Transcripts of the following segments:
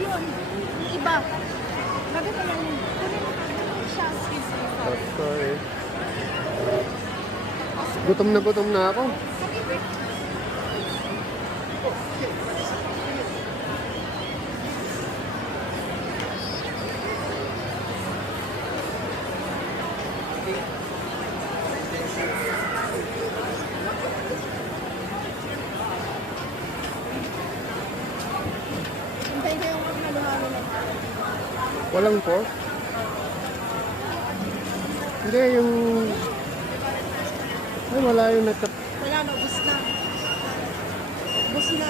yun. Yung iba. Bago ko lang yun. Kunin mo na siya. Oh, sorry. Gutom na ako. Hintayin ko yung halo-halo na. Walang pork? Hindi, yung... Ay, wala yung natap... Wala na, ubus na. Ubus na.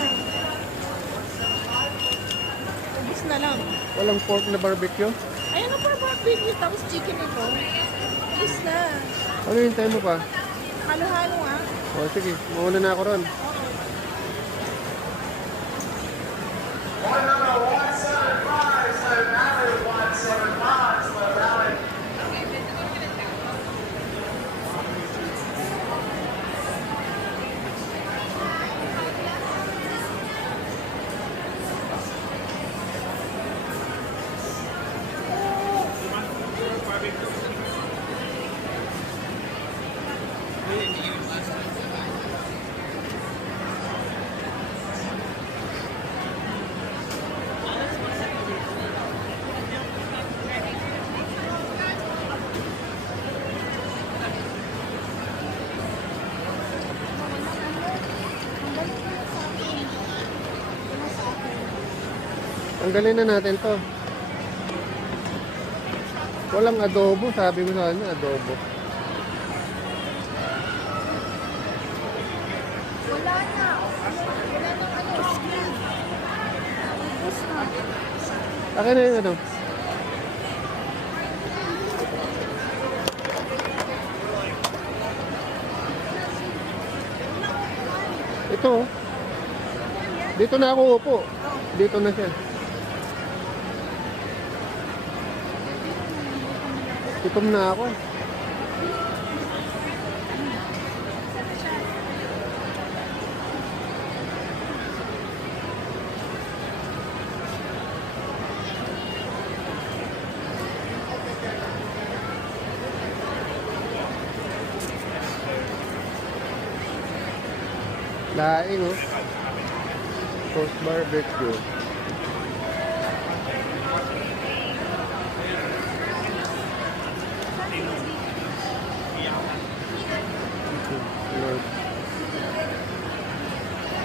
Ubus na lang. Walang pork na barbecue? Ayan na para barbecue, tapos chicken ito. Ubus na. Ano yung time mo pa? Halo-halo nga. O, sige. Mauna na ako ron. Tanggalin na natin to. Walang adobo, sabi mo sa akin, adobo. Wala na. Wala nang ano. Ubus na. Akin na yung ano. Ito. Oh. Dito na ako upo. Dito na siya. Gutom na ako. Laing oh. Toast barbecue.